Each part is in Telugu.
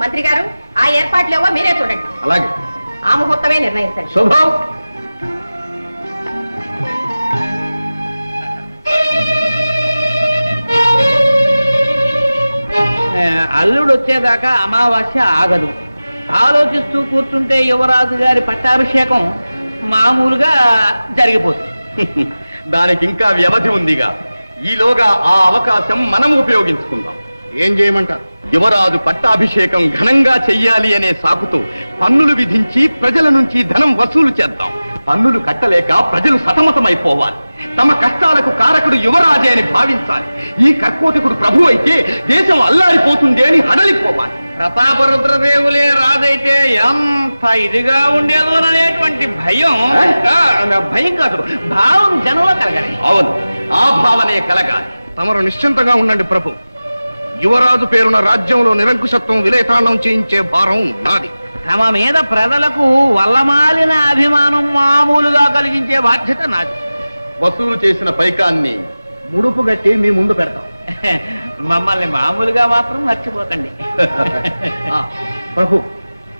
మంత్రి గారు ఆ ఏర్పాట్లేవో మీరే చూడండి. అలాగే ఆ ముహూర్తమే నిర్ణయించండి. శుభం. అల్లుడు వచ్చేదాకా అమావాస్య ఆగదు. ఆలోచిస్తూ కూర్చుంటే యువరాజు గారి పట్టాభిషేకం మామూలుగా జరిగిపోతుంది. దానికి ఇంకా వ్యవధి ఉందిగా. ఈలోగా ఆ అవకాశం మనం ఉపయోగించుకుందాం. ఏం చేయమంటారు? యువరాజు పట్టాభిషేకం ఘనంగా చెయ్యాలి అనే సాకుతో పన్నులు విధించి ప్రజల నుంచి ధనం వసూలు చేద్దాం. పన్నులు కట్టలేక ప్రజలు సతమతమైపోవాలి. తమ కష్టాలకు కారకుడు యువరాజే అని భావించాలి. ఈ కర్కోటకుడు ప్రభు అయితే దేశం అల్లాడిపోతుంది అని హడలిపోవాలి. ప్రతాపరుద్రదేవులే రాజైతే ఎంత ఇదిగా ఉండేదోననేటువంటి భయం భయం కాదు, భావం జనంలో కలగాలి. అవును, ఆ భావనే కలగాలి. తమరు నిశ్చింతగా ఉండండి ప్రభు. యువరాజు పేరున రాజ్యంలో నిరంకుశత్వం విలేతాండం చేయించే భారం నాది. తమ మీద ప్రజలకు వల్లమాలిన అభిమానం మామూలుగా కలిగించే బాధ్యత నాది. వసూలు చేసిన పైకాన్ని ముడుపు గట్టి మీ ముందు పెడతాం. మమ్మల్ని మామూలుగా మాత్రం మర్చిపోకండి. ప్రభు,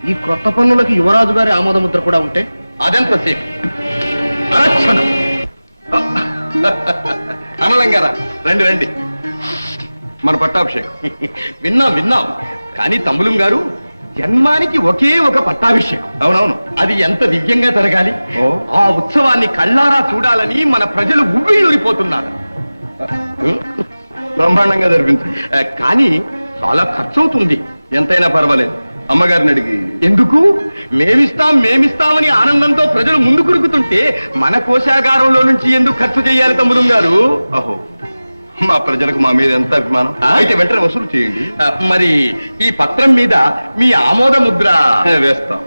ఈ క్రొత్త పన్నులకి యువరాజు గారి ఆమోద ముద్ర కూడా ఉంటే అదెంతసేపు అనలంగారా, రండి రండి. మన పట్టాభిషేకం విన్నాం. కానీ తమ్ములం గారు, జన్మానికి ఒకే ఒక పట్టాభిషేకం. అవునవును, అది ఎంత దివ్యంగా జరగాలి. ఆ ఉత్సవాన్ని కళ్ళారా చూడాలని మన ప్రజలు ఉవ్విళ్ళూరిపోతున్నారు. బ్రహ్మాండంగా జరిపించు. కానీ చాలా ఖర్చు అవుతుంది. ఎంతైనా పర్వాలేదు. అమ్మగారిని అడిగి ఎందుకు? మేమిస్తామని ఆనందంతో ప్రజలు ముందు కురుకుతుంటే మన కోశాగారంలో నుంచి ఎందుకు ఖర్చు చేయాలి తమ్ములం గారు? అహో, మా ప్రజలకు మా మీద ఎంత అభిమానం. అయితే వెంటనే వసూలు చేయండి. మరి ఈ పత్రం మీద మీ ఆమోద ముద్ర వేస్తాం.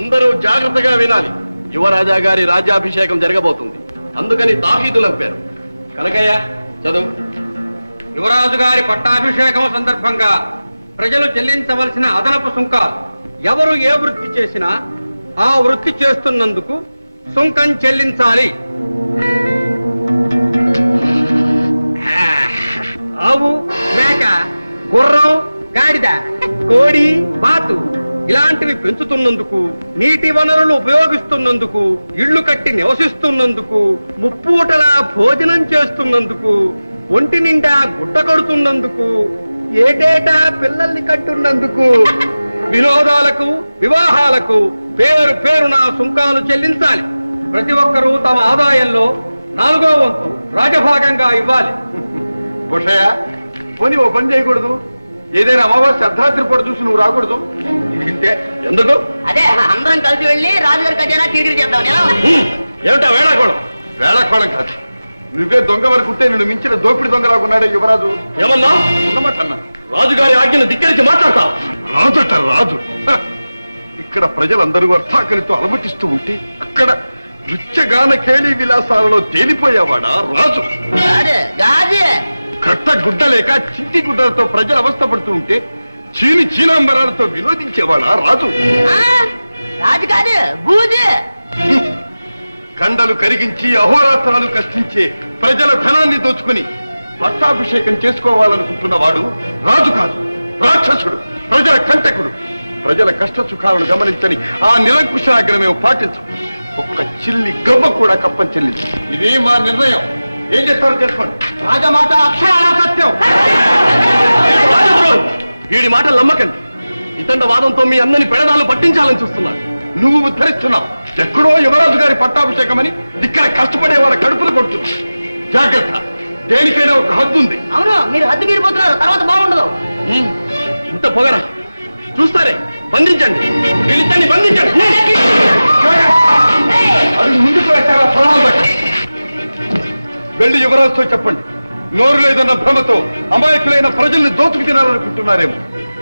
అందరూ జాగ్రత్తగా వినాలి. యువరాజా గారి రాజ్యాభిషేకం జరగబోతుంది. అందుకని తాహీదులు అంపారు. కనకయ్య చదువు. యువరాజు గారి పట్టాభిషేకం సందర్భంగా ప్రజలు చెల్లించవలసిన అదనపు సుంకాలు. ఎవరు ఏ వృత్తి చేసినా ఆ వృత్తి చేస్తున్నందుకు సుంకం చెల్లించాలి. ఆవు, మేక, గుర్రం, గాడిద, కోడి, బాతు ఇలాంటివి పెంచుతున్నందుకు, నీటి వనరులు ఉపయోగిస్తున్నందుకు, ఇళ్లు కట్టి నివసిస్తున్నందుకు, ముప్పూటలా భోజనం చేస్తున్నందుకు, ఒంటి నిండా గుడ్డ కడుతున్నందుకు, ఏటేటా పిల్లల్ని కట్టున్నందుకు, వినోదాలకు, వివాహాలకు పేరున సుంకాలు చెల్లించాలి. ప్రతి ఒక్కరూ తమ ఆదాయంలో 4వ వంతు రాజభాగంగా ఇవ్వాలి. బుషయ్య, పోనీ ఓ పని చేయకూడదు? ఏదైనా అమావాస్య అర్ధరాత్రి పూట చూసి నువ్వు రాకూడదు? ఇంతే. ఎందుకు? అదే అందరం కలిసి వెళ్ళి రాజుగారి ఖజానా కిరికిరి చేద్దాం. ఏమిటా వేళాకోళం? వేళాకోళం కాదు. నువ్వే దొంగ వరకు ఉంటే నిన్ను మించిన దోపిడి దొంగలాగున్నాడే యువరాజు. ఏమన్నా ఉన్నమాటన్నా? రాజుగారి ఆజ్ఞను ధిక్కరించి మాట్లాడతావు. రాజు ఇక్కడ ప్రజలందరూ అర్థాకలితో అలమటిస్తూ ఉంటే అక్కడ నృత్యగాన కేళీ విలాసాలలో తేలిపోయేవాడా రాజు? కట్ట గుడ్డ లేక చింటి గుడ్డలతో ప్రజలు అవస్థ పడుతూ ఉంటే చీనాంబరాలతో వినోదించేవాడా రాజు? రాజు కాదు, బూజు. కండలు కరిగించి అహోరాత్రాలు కష్టించే ప్రజల ధనాన్ని దోచుకుని పట్టాభిషేకం చేసుకోవాలనుకుంటున్నవాడు రాజు కాదు, రాక్షసుడు, ప్రజల కంటకుడు. ప్రజల కష్ట సుఖాలను గమనించని ఆ నిరంకుశాగ్ర మేము పాటించం. ఒక్క చిల్లి గవ్వ కూడా కప్పం చెల్లింది. ఇది మా నిర్ణయం. ఏం చేస్తారో చేసుకోండి. రాజమాట అక్షరాల సత్యం. వీడి మాటలు నమ్మకండి. ఇతండ వాదంతో మీ అందరిని పెడదాలు పట్టించాలని చూస్తున్నాడు. నువ్వు ఉద్ధరిస్తున్నావు. ఎక్కడో యువరాజు గారి పట్టాభిషేకం అని ఇక్కడ కష్టపడే వాళ్ళ కడుపులు కొడుతున్నావు. జాగ్రత్త, దేనికైనా ఒక హద్దు ఉంది. అవును, మీరు హద్దు మీరిపోతున్నారు. తర్వాత బాగుండదు. ఇంత పొగరా? చూస్తారే, బంధించండి. వీళ్ళిద్దరిని బంధించండి. అది ముందుకు వచ్చారా? పొలాలు వెళ్ళి యువరాజుతో చెప్పండి. నోరు లేదన్న భ్రమతో అమాయకులైన ప్రజల్ని దోచుకు తినాలనుకుంటున్నారేమో.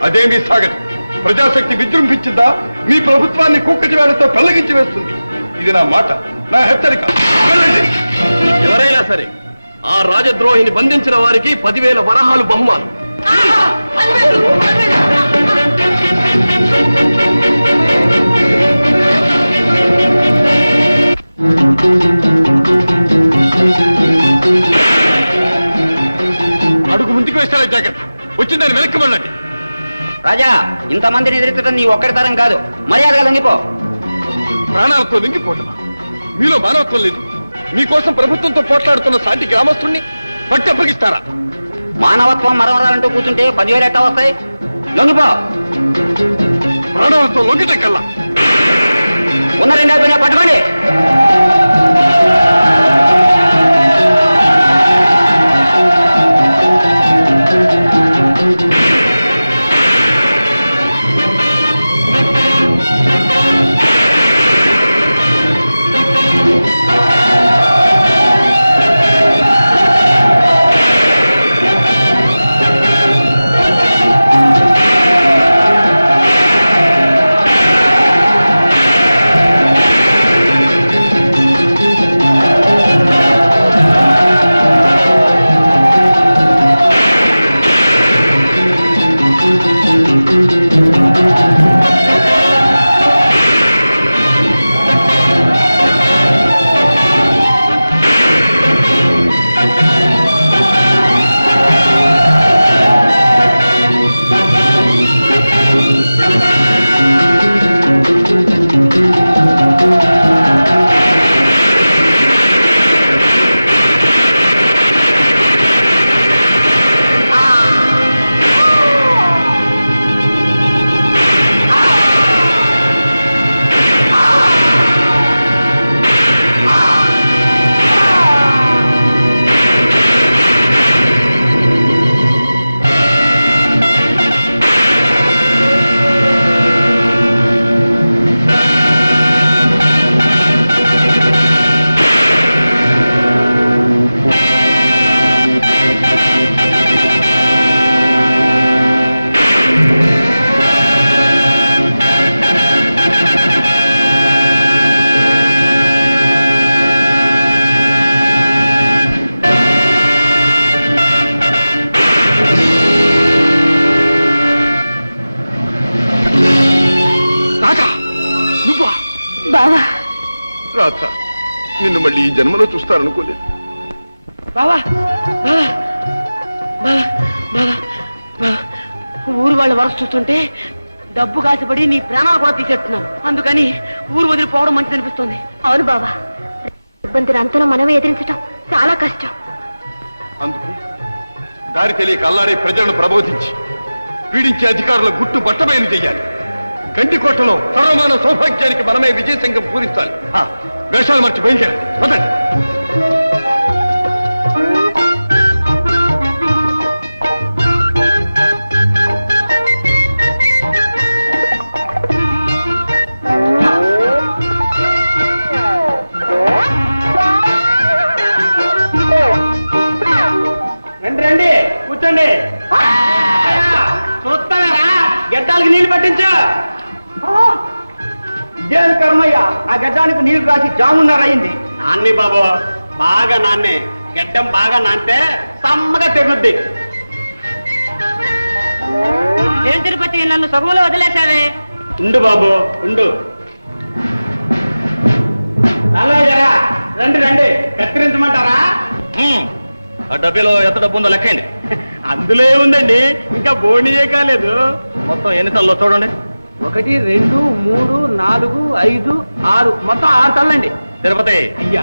అదేమీ సాగదు. ప్రజాశక్తి విజృంభించిందా మీ ప్రభుత్వాన్ని కుక్కటి వేళతో పెళ్లగించి వేస్తుంది. ఇది నా మాట, నా హెచ్చరిక. వెళ్ళండి. ఎవరైనా సరే ఆ రాజద్రోహిని బంధించిన వారికి 10,000 వరహాలు బహుమానం. వచ్చిందని వెనక్కి వెళ్ళండి. రాజా, ఇంతమందిని ఎదుర్కొంటం నీ ఒక్కడి తరం కాదు. మర్యాదగా లొంగిపో. ప్రాణాలతో లొంగిపోవటమా? మీలో మానవత్వం లేదు. మీకోసం ప్రభుత్వంతో పోట్లాడుతున్న సాటి గ్రామస్తుణ్ణి పట్టి అప్పగిస్తారా? మానవత్వం మరవరాలంటూ కూర్చుంటే 10,000 ఎట్టా వస్తాయి? లొంగిపో. ప్రాణాలతో లొంగితే కల్లా ఉన్న 2 అయిపోయినా పట్టుకోండి. రాధ, నిన్ను మళ్ళీ ఈ జన్మలో చూస్తాననుకోలేదు. బావా, బావా, బావా, బావా, బావా, ఊరు వాళ్ళు వరస చూస్తుంటే డబ్బు కాసిపడి నీ ప్రాణాలు కూడా తీసేస్తున్నాను. అందుకని ఊరు వదిలిపోవడం మంచిది అనిపిస్తుంది. అవును బాబా, ఇబ్బందిని అంతలో మనమే ఎదిరించడం చాలా కష్టం. అందుకే దారి తెలియక అల్లాడే ప్రజలను ప్రబోధించి పీడించే అధికారుల గుట్టు బట్టబయలు చెయ్యాలి. గంటికోటలో సర్వమాన సౌభాగ్యానికి మనమే విజయసంగం పూరించాలి. వేషాలు మర్చి బయలుదేరండి. వదండి. రండి, కూర్చోండి. చూస్తారా? గడ్డాలకి నీళ్లు పట్టించు. ఇదేం కర్మయ్య, ఆ గడ్డానికి నీళ్లు రాసి జామున్నర అయింది. నాన్ని బాబు, బాగా నాన్నే. గడ్డం బాగా నానితే సమ్మగా తెగుద్ది. ఏం తిరుపతి, నన్ను సగులో వదిలేశావే. ఉండు బాబు, ఉండు. అలాగరా, రండి రండి, కత్తిరించమంటారా? ఆ డబ్బీలో ఎంత డబ్బు ఉందో లెక్కండి. అందులో ఏముందండి, ఇంకా బోనియే కాలేదు. మొత్తం ఎన్ని తల్లో చూడండి. 1, 2, 3, 4, 5, 6 మొత్తం 6 తల్లండి. తిరుపతి, అయ్యా,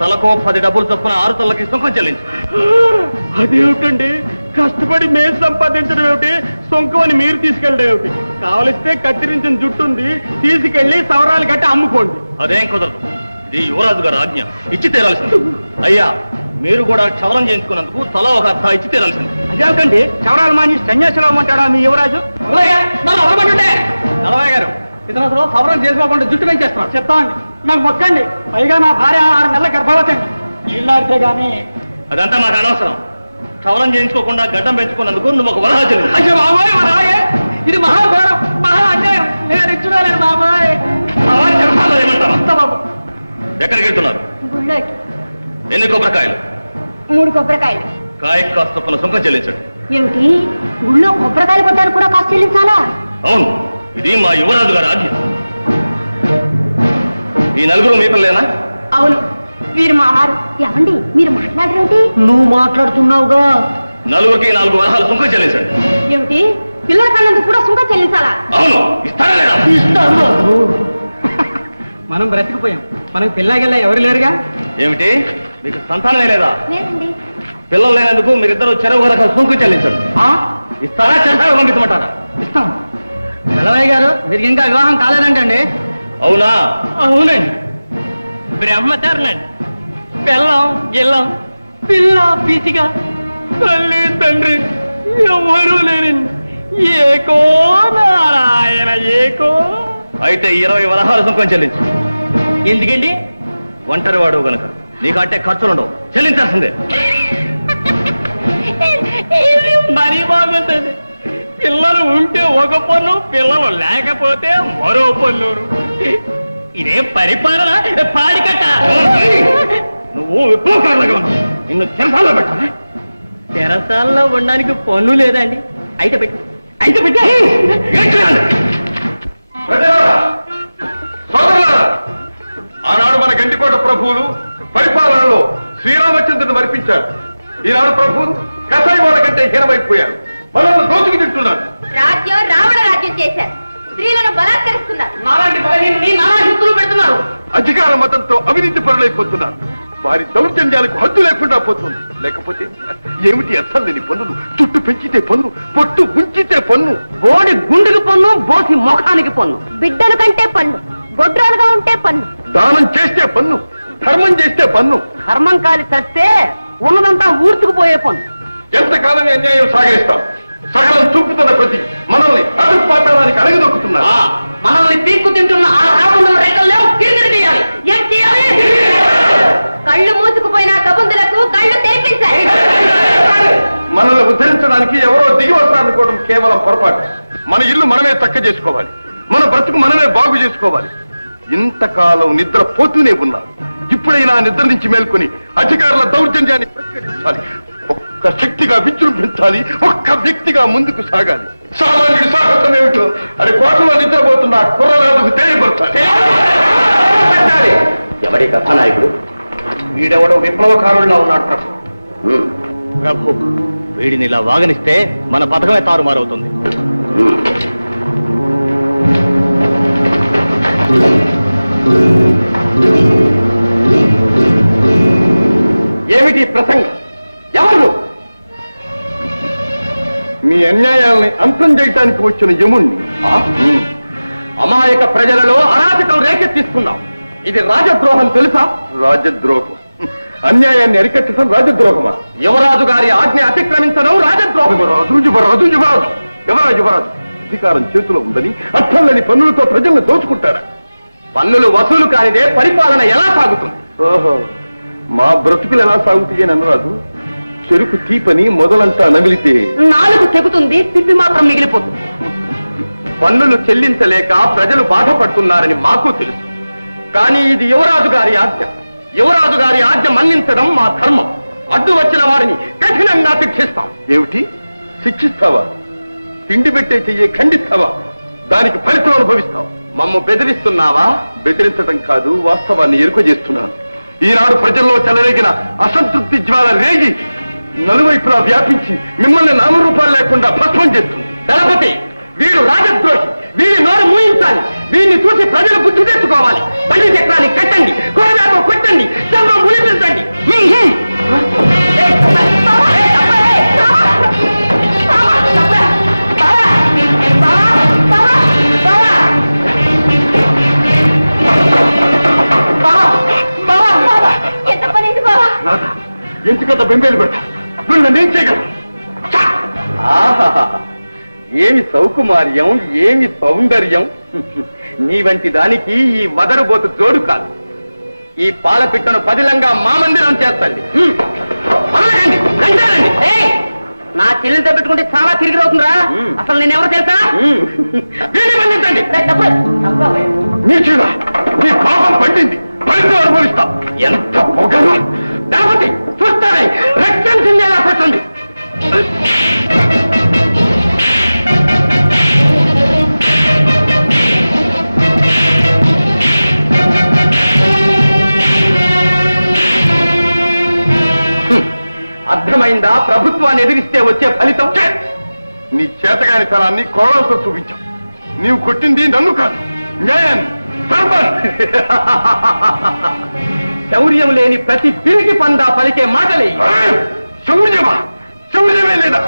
తలకో 10 డబ్బులు చొప్పున 6 తల్లకి సుఖం చెల్లించు. అదేమిటండి, కష్టపడి మేము సంపాదించడం ఏమిటి, సొంకం అని మీరు తీసుకెళ్ళడం ఏమిటి? కావలిస్తే కత్తిరించిన జుట్టుంది తీసుకెళ్లి సవరాలు కట్టి అమ్ముకోండి. అదేం కుదరదు. ఇది యువరాజు గారి ఆజ్ఞ. ఇచ్చి తీరాల్సింది. అయ్యా, మీరు కూడా క్షవరం చేయించుకున్నందుకు తలా ఒక అర్థ ఇచ్చి తీరాల్సింది. అదేమిటండి, చవరాలు మాని సన్యాసులు అమ్మంటాడా మీ యువరాజు? నలభై గారు, ఇతను సవరం చేసుకోకుండా జుట్టు పెంచేస్తున్నాడు. చెప్తామండి, నాకు మొక్కండి. పైగా నా భార్య 6 నెలల గర్భవతి. ఇల్లాడితే గానీ అదంతా మాకు అనవసరం. క్షవరం చేయించుకోకుండా గడ్డం పెంచుకున్నందుకు నువ్వు ఒక వరహ చెల్లి. అయ్యో బాబాయ్, ఇది మహాఘోరం, మహా అన్యాయం. నేను ఇచ్చుకోలేను బాబాయ్. ఏమంటారు? ఎక్కడికి వెళ్తున్నారు? గుళ్ళోకి ఎన్ని కొబ్బరికాయలు? 3 కొబ్బరికాయలు. కాయ కాస్త చొప్పున సుఖం చెల్లించండి. ఏమిటి, గుళ్ళో కొబ్బరికాయలు కొట్టారు కూడా కాస్త చెల్లించాలా? అవును, ఇది మా యువరాజు గారి ఆజ్ఞ. ఈ నలుగురు మీ పిల్లేనా? అవును, వీరు మా వారు. ఏమండి, మీరు మాట్లాడరేంటి? నువ్వు మాట్లాడుతున్నావుగా. నలుగురికి 4 వరహాలు సుఖం చెల్లించండి. ఏమిటి పిల్లల కళ్ళందుకు కూడా సుంక చెల్లించాలా? అవును, ఇస్తారా లేదా? మనం బ్రతికిపోయాం, మనకి పిల్లగల్లా ఎవరు లేరుగా. ఏమిటి, మీకు సంతానమే లేదా? లేదండి. పిల్లలు లేనందుకు మీరిద్దరు చెరువు వరకు సుంకు చెల్లించండి. ఇస్తారా, చెరసాలకు పంపించమంటారా? ఇస్తాం. పిల్లవయ్య గారు, మీరు ఇంకా వివాహం కాలేదంటండి? అవునా? అవునండి. బ్రహ్మచారులండి. పిల్లం గిల్లం పిల్ల పీచిగా తల్లి తండ్రి ఎవరూ లేరండి. ఏకో నారాయణ ఏకో. అయితే 20 వరహాల సుంకం చెల్లించు. ఎందుకండి? ఒంటరి వాడు గనుక నీకంటే ఖర్చులుండవు, చెల్లించాల్సిందే. ఇది మరీ బాగుంటుంది. పిల్లలు ఉంటే ఒక పన్ను, పిల్లలు లేకపోతే మరో పన్ను. ఇదే పరిపాలన పాడికట్ట. నువ్వు విప్లవకారులుగా ఉన్నావు, నిన్ను చెరసాల్లో పెట్టాలా? చెరసాల్లో ఉండడానికి పన్ను లేదండి. అయితే పెట్టి సోదరులారా, ఆనాడు మన గండికోట ప్రభువులు పరిపాలనలో శ్రీరామచంద్రుని మరిపించారు. ఈనాడు ప్రభువులు కసాయి వాళ్ళ కంటే హీనమైపోయారు, మనల్ని దోచుకు తింటున్నారు. రాజ్యం రావణ రాజ్యం చేశారు. స్త్రీలను బలాత్కరిస్తున్నారు. నాలాంటి బలహీనని నానా హింతులు పెడుతున్నారు. అధికార మతంతో అవినీతి పరులైపోతున్నారు. వారి దౌర్జన్యాలకు హద్దు లేకుండా పోతుంది. లేకపోతే ఏమిటి అర్థం లేని పన్నులు? చుట్టు పెంచితే పన్ను, పొట్టు ఉంచితే పన్ను. బోడి గుండెకి పన్ను, బోసి ముఖానికి పన్ను. బిడ్డల కంటే పన్ను, బొడ్రాలుగా ఉంటే పన్ను. దానం చేస్తే పన్ను, ధర్మం చేస్తే పన్ను. కర్మం కాలి చస్తే ఉన్నదంతా ఊర్చుకుపోయే పన్ను. ఎంతకాలం అన్యాయం సాగరిస్తాం? సకలం చూపుతున్న కొద్ది మనల్ని అడుగు పాతానికి అడగదొక్కుతున్నారు. మనల్ని పీక్కు తింటున్న ఆ రాకుండా రెక్కల్లో కిరికిరి చేయాలి. ఏం చేయాలి? కళ్ళు మూసుకుపోయిన కబుందులకు కళ్ళు తెరిపించాలి. మనల్ని ఉద్ధరించడానికి ఎవరో దిగి వస్తారనుకోవడం కేవలం పొరపాటు. మన ఇల్లు మనమే చక్క చేసుకోవాలి, మన బ్రతుకు మనమే బాగు చేసుకోవాలి. ఇంతకాలం నిద్ర పోతూనే ఉన్నాం. ఇప్పుడైనా నిద్ర నుంచి మేల్కొని అధికారుల దౌర్జన్యాన్ని ప్రతిఘటించాలి. ఒక్క శక్తిగా విజృంభించాలి, ఒక్క వ్యక్తిగా ముందుకు సాగాలి. సామాన్యుడి సాహసం ఏమిటో అది కోటలో నిద్రపోతున్న కుర్రరాజుకు తెలియపరచాలి. ఎవరి కథానాయకుడు? వీడెవడో విప్లవకారుల్లా ఉన్నాడు ప్రభు. ప్రభు, వీడిని ఇలా వాగనిస్తే మన పథకమే తారుమారవుతుంది. ఏమిటి ప్రసంగం? ఎవరు? మీ అన్యాయాల్ని అంతం చేయటానికి వచ్చిన యముణ్ణి. అమాయక ప్రజలలో అరాచకం రేకెత్తిస్తున్నాం. ఇది రాజద్రోహం తెలుసా? రాజద్రోహం? అన్యాయాన్ని అరికట్టడం రాజద్రోహమా? యువరాజు గారి ఆజ్ఞ అతిక్రమించడం రాజద్రోహం. యువరాజు ఎవరా యువరాజు? అధికారం చేతిలో ఉందని అర్థంలేని పన్నులతో ప్రజల్ని దోచుకుంటారా? పన్నులు వసూలు కానిదే పరిపాలన ఎలా సాగుతుంది? ఓహో, మా బ్రతుకులు ఎలా సాగుతాయని అనరాదు. చెరుకు తీపని మొదలంతా నమిలితే నాలుగు తెగుతుంది, తిప్పి మాత్రం మిగిలిపోతుంది. పన్నులు చెల్లించలేక ప్రజలు బాధపడుతున్నారని మాకు తెలుసు. కానీ ఇది యువరాజు గారి ఆజ్ఞ. యువరాజు గారి ఆజ్ఞ మన్నించడం మా ధర్మం. అడ్డు వచ్చిన వారిని కఠినంగా శిక్షిస్తాం. ఏమిటి శిక్షిస్తావా? తిండి పెట్టే చెయ్యి ఖండిస్తావా? దానికి ఫలితం అనుభవిస్తాం. మమ్మ బెదిరిస్తున్నావా? బెదిరించడం కాదు, వాస్తవాన్ని ఎరుక చేస్తున్నాను. ఈనాడు ప్రజల్లో చెలరేగిన అసంతృప్తి జ్వాల రేగి నలువైపులా వ్యాపించి మిమ్మల్ని నామరూపాలు లేకుండా భస్మం చేస్తుంది. దళపతి, వీడు రాజద్రోహి. వీడి నోరు మూయించాలి. వీడిని చూసి ప్రజలు బుద్ధి తెచ్చుకోవాలి. బలి చక్రాన్ని కట్టండి, కొరడాతో కొట్టండి, చర్మం ములిపించండి. ఎంత పనిది బావా? ఎందుకంత బెంబేలు పెడతా? ఇప్పుడు నన్నేం చేయగలను? ఏమి సౌకుమార్యం, ఏమి సౌందర్యం! నీ వంటి దానికి ఈ వదరుబోతు జోడు కాదు. ఈ పాలపిట్టను పదిలంగా మా మందిరం చేస్తండి. నా చెల్లిని తప్పించుకుంటే చాలా తిరిగి అవుతుందిరా. అసలు నేను ఎవరు తెలుసా? బంధించండి. నీచుడా, నీ పాపం పండింది, ఫలితం అనుభవిస్తా. ఎంత పొగరు! దళపతి, చూస్తారే, రక్తం చిందేలా పెట్టండి. అర్థమైందా? ప్రభుత్వాన్ని ఎదిరిస్తే వచ్చే ఫలితం నీ చేతగాని తనాన్ని కోడలతో చూపించావు. నీవు కొట్టింది నన్ను కాదు, న్యాయాన్ని. శౌర్యం లేని ప్రతి పిరికి పందా పలికే మాటలే. శౌర్యమా? శౌర్యమే లేదా?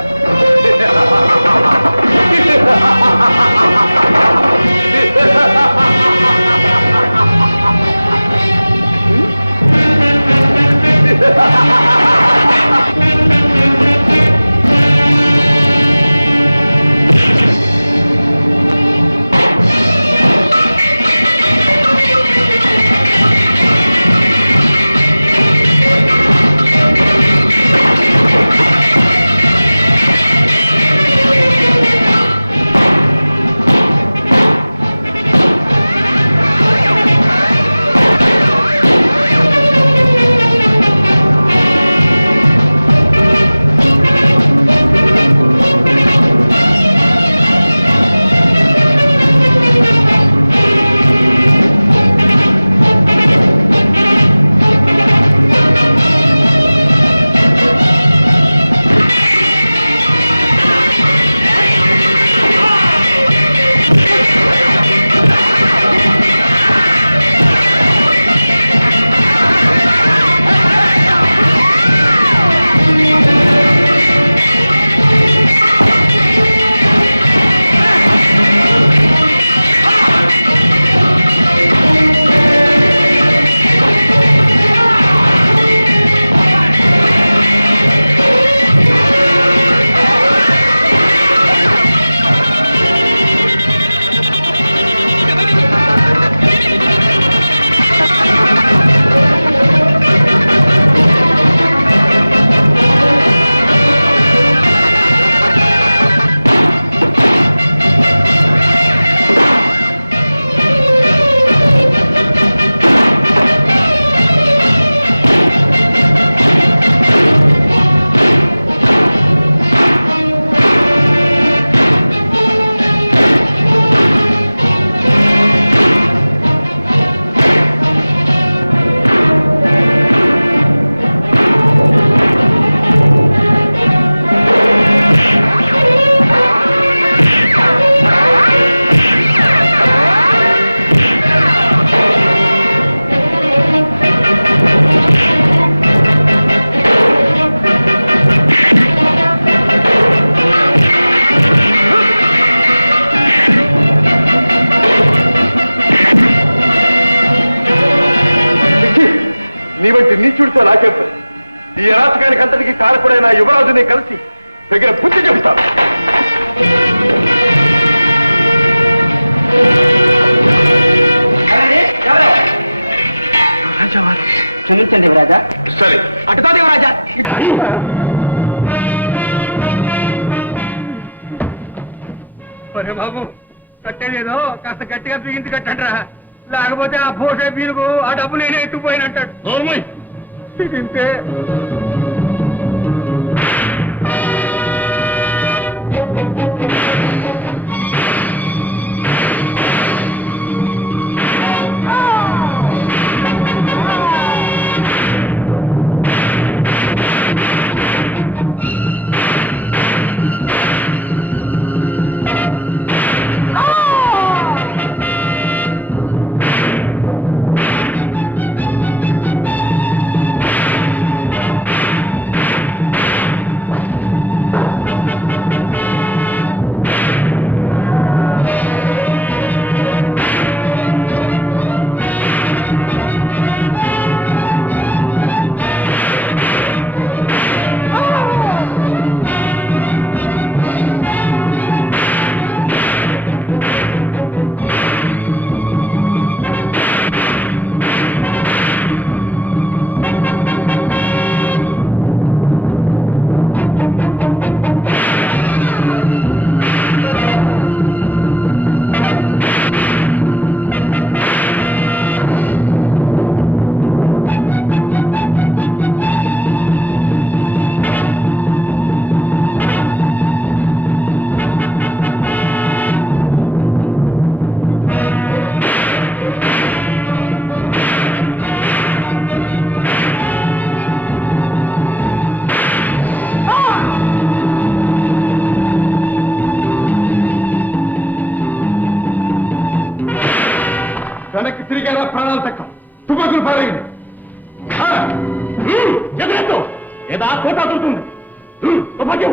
నీ వంటి నీచుడితో నాకే పని. ఈ అరాచకానికి అంతటికి కారకుడైన యువరాజుని కలిసి తగిన బుద్ధి చెబుతాను. క్షమించండి యువరాజా. సరే, అటుకాదు యువరాజా. ఒరే బాబు, కట్టేదేదో కాస్త గట్టిగా బిగించి కట్టండిరా, లేకపోతే ఆ పోసే బీరుకు ఆ డబ్బు నేనే ఎత్తుకుపోయినట్టాడు. తింటే ప్రాణాలు తక్కువ తుపాకులు పారేయండి ఎదురెత్తు లేదా కోట దొరుకుతుంది తుపాకీ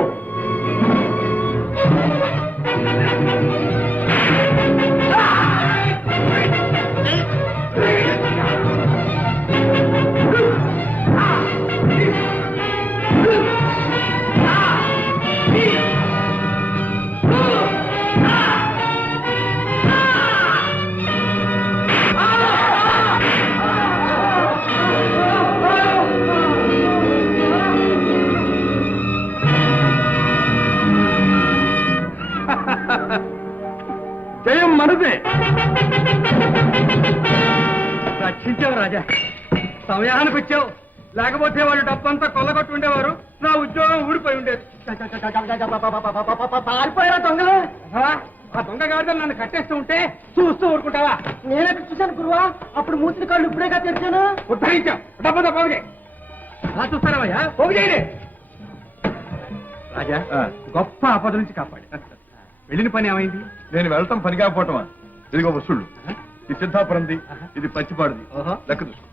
జయం మనదే రక్షించావు రాజా సమయానికి వచ్చావు లేకపోతే వాళ్ళు డబ్బంతా కొల్లగొట్టి ఉండేవారు నా ఉద్యోగం ఊడిపోయి ఉండేది పారిపోయారా దొంగలు ఆ దొంగ గాడిదలు నన్ను కట్టేస్తూ ఉంటే చూస్తూ ఊరుకుంటావా నేనెక్కడ చూశాను గురువా అప్పుడు మూసిన కాళ్ళు ఇప్పుడేగా తెరిచాను ఉద్ధరించావు డబ్బంతా పోగే అలా చూస్తారావయ్యా పోగు చేయలే రాజా గొప్ప ఆపద నుంచి కాపాడి వెళ్ళిన పని ఏమైంది నేను వెళ్ళటం పని కాకపోవటమా ఇదిగో వసూళ్ళు ఈ సిద్ధాపురంది ఇది పచ్చిపాడుది లెక్క చూసుకో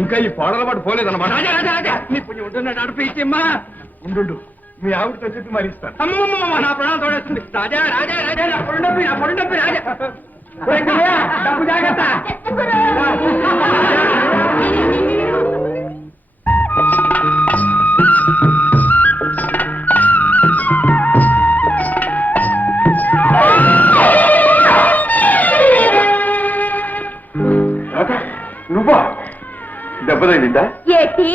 ఇంకా ఈ పాడలవాడు పోలేదన్నమాట రాజా రాజా రాజా నీ పుణ్యం ఉంటున్నాడు నడిపించమ్మా ఉండు మీ ఆవిడతో చెప్పి మరి ఇస్తాను అమ్మమ్మ నా ప్రాణం తోడేస్తుంది రాజా రాజా రాజా నా పొడి డబ్బి రాజా డబ్బు జాగ్రత్త నువ్వా దెబ్బ తగిలిందా ఏటి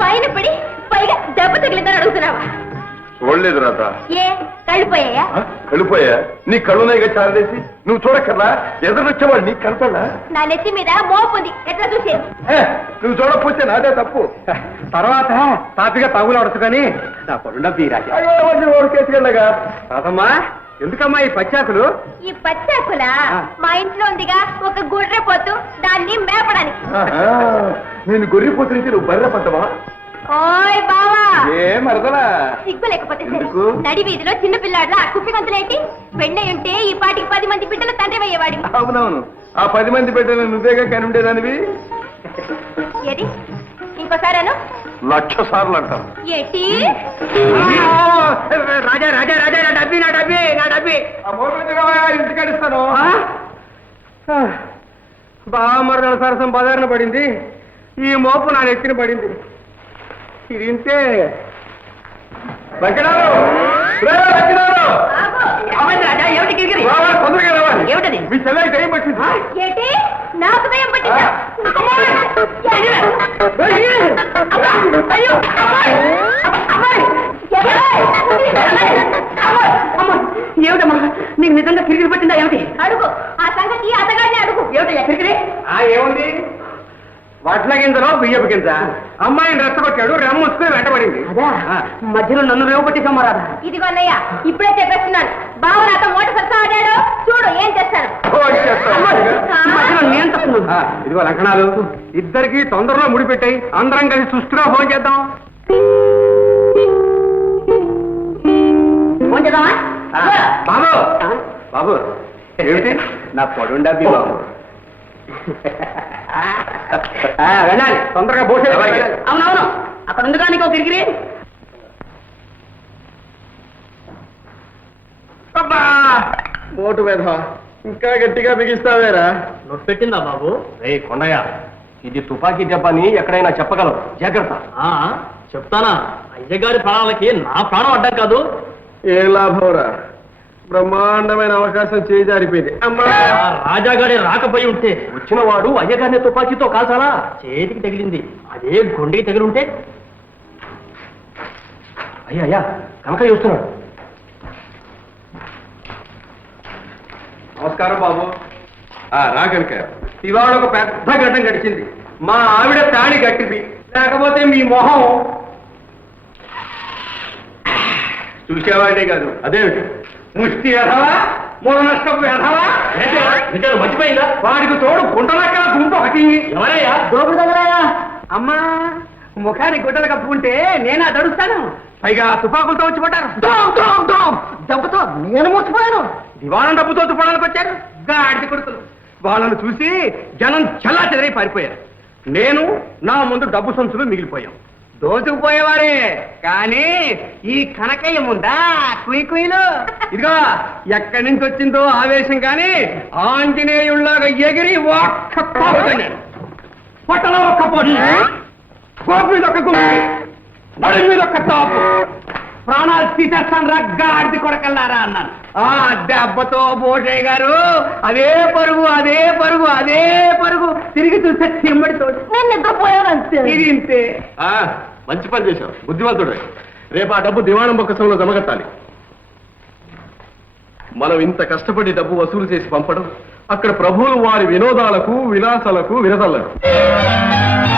పైన పడి పైగా దెబ్బ తగిలిందని అడుగుతున్నావా చూడలేదు రాత ఏ కళ్ళిపోయాయా కళ్ళిపోయా నీ కళ్ళునాయిగా చారదేసి నువ్వు చూడక్కర్లా ఎదురొచ్చేవాడు నీకు కనపడలా నా నెత్తి మీద మోపుంది ఎట్లా చూసేది నువ్వు చూడకపోతే నాదే తప్పు తర్వాత తాపిగా తాగులు అడుచుకొని నా పొడి డబ్బి రాజా ఓడి కేసుకెళ్ళగా రాదమ్మా ఎందుకమ్మా ఈ పచ్చాకులు ఈ పచ్చాకుల మా ఇంట్లో ఉందిగా ఒక గుర్రె పోతు దాన్ని మేపడానికి నేను గొర్రెపోతు నుంచి నువ్వు బర్రె పంటవా ఓయ్ బావా ఏ మరదలా సిగ్గు లేకపోతే సరే. ఎందుకు? నడి వీధిలో చిన్న పిల్లాడ్లా కుప్పి గంతులేంటి పెళ్ళై ఉంటే ఈ పాటికి 10 మంది బిడ్డలు తండ్రి అయ్యేవాడివి అవునవును ఆ 10 మంది పెట్టిన నువ్వేగా కనుండేదానివి ఏది ఇంకోసారేను 1,00,000 సార్లు అంటాం ఏటి రాజా రాజా రాజా నా డబ్బి నా డబ్బి నా డబ్బి ఇంటికడిస్తాను బామరదల సరసం బజారున పడింది ఈ మోపు నా నెత్తిన పడింది ఇది ఇంతే తొందరగా రావాలి ఏమిటది మీ చెల్లెకి టైం పట్టింది ఏటి నాకు దయ్యం పట్టిందా అయ్యో ఏమిటమ్మా నీకు నిజంగా కిరికిరి పట్టిందా ఏమిటి అడుగు ఆ సంగతి అతగాడిని అడుగు ఏమిటయ్యా కిరికిరి ఏముంది వడ్ల గింజలో బియ్యపు గింజ అమ్మాయిని రెచ్చగొట్టాడు రెమ్ముసుకుని వెంటబడింది అదా మధ్యలో నన్ను రేవు పట్టించమ్మా రాదా ఇదిగో అన్నయ్య ఇప్పుడే చెప్పేస్తున్నాను బావ నాతో మోటార్ సత్తా ఆడాడు చూడు ఏం చేస్తాను మధ్యలో నేను తప్పున్నాను ఇదిగో లంకణాలు ఇద్దరికి తొందరలో ముడిపెట్టాయి అందరం కలిసి సుష్టిగా ఫోన్ చేద్దాం ఫోన్ చేద్దామా బాబు బాబు ఏమిటి నా పొడుండా బాబు వెళ్ళాలి తొందరగా భోజనం అవునవును అక్కడ ఉంది కానీ ఇంకో కిరికిరి మోటు మీద ఇంకా గట్టిగా బిగిస్తావేరా నొప్పి పెట్టిందా బాబు రే కొండయ్య ఇది తుపాకీ దెబ్బని ఎక్కడైనా చెప్పగలవు జాగ్రత్త చెప్తానా అయ్యగారి ప్రాణాలకి నా ప్రాణం అడ్డం కాదు ఏ లాభంరా బ్రహ్మాండమైన అవకాశం చేజారిపోయింది ఆ రాజాగాడే రాకపోయి ఉంటే వచ్చిన వాడు అయ్యగారిని తుపాకీతో కాల్చాలా చేతికి తగిలింది అదే గుండెకి తగిలి ఉంటే అయ్యా అయ్యా కనక చూస్తున్నాడు నమస్కారం బాబు రా కనుక ఇవాళ ఒక పెద్ద ఘటన గడిచింది మా ఆవిడ తాళి కట్టింది లేకపోతే మీ మొహం చూసేవాడే కాదు అదేమిటి ముష్టి ఎదవా మూల నష్టపు ఎదవా మర్చిపోయిందా వాడికి తోడు గుంటలక్కడ గుంపు ఒకటి ఎవరయ్యా దోపుడు దగ్గరయ్యా అమ్మా ముఖానికి గుడ్డలు కప్పుకుంటే నేనా దడుస్తాను పైగా తుపాకులతో వచ్చి పడ్డారు. దెబ్బతో నేను మోసపోయాను. దివాణం డబ్బుతో తుపాడానికి వచ్చారు గాడిద కొడుకులు. వాళ్ళను చూసి జనం చల్లా చెదరై పారిపోయారు. నేను నా ముందు డబ్బు సంచులు మిగిలిపోయాం. దోచుకుపోయేవారే కానీ ఈ కనకయ్య ముందా కుయ్యలు. ఇదిగో ఎక్కడి నుంచి వచ్చిందో ఆవేశం కానీ ఆంజనేయుల్లాగా ఎగిరి ఒక్క పోతున్నాను. పొట్టలో ఒక్క పొట్టు, కోపి మీద ఒక్క గుంపు, నడు మీద ఒక్క తాపు, ప్రాణాలు తీసేస్తాను రా గాడిది కొడకల్లారా అన్నాను. ఆ దెబ్బతో భూషయ్య గారు అదే పరుగు అదే పరుగు అదే పరుగు తిరిగి చూస్తే చిమ్మడితోడు. నేను నిద్రపోయాను అంతే. ఇది ఇంతే. మంచి పని చేశావు, బుద్ధివంతుడు. రేపు ఆ డబ్బు దివాణం బొక్కసంలో జమగట్టాలి. మనం ఇంత కష్టపడి డబ్బు వసూలు చేసి పంపడం, అక్కడ ప్రభువులు వారి వినోదాలకు విలాసాలకు విరసల్లకు.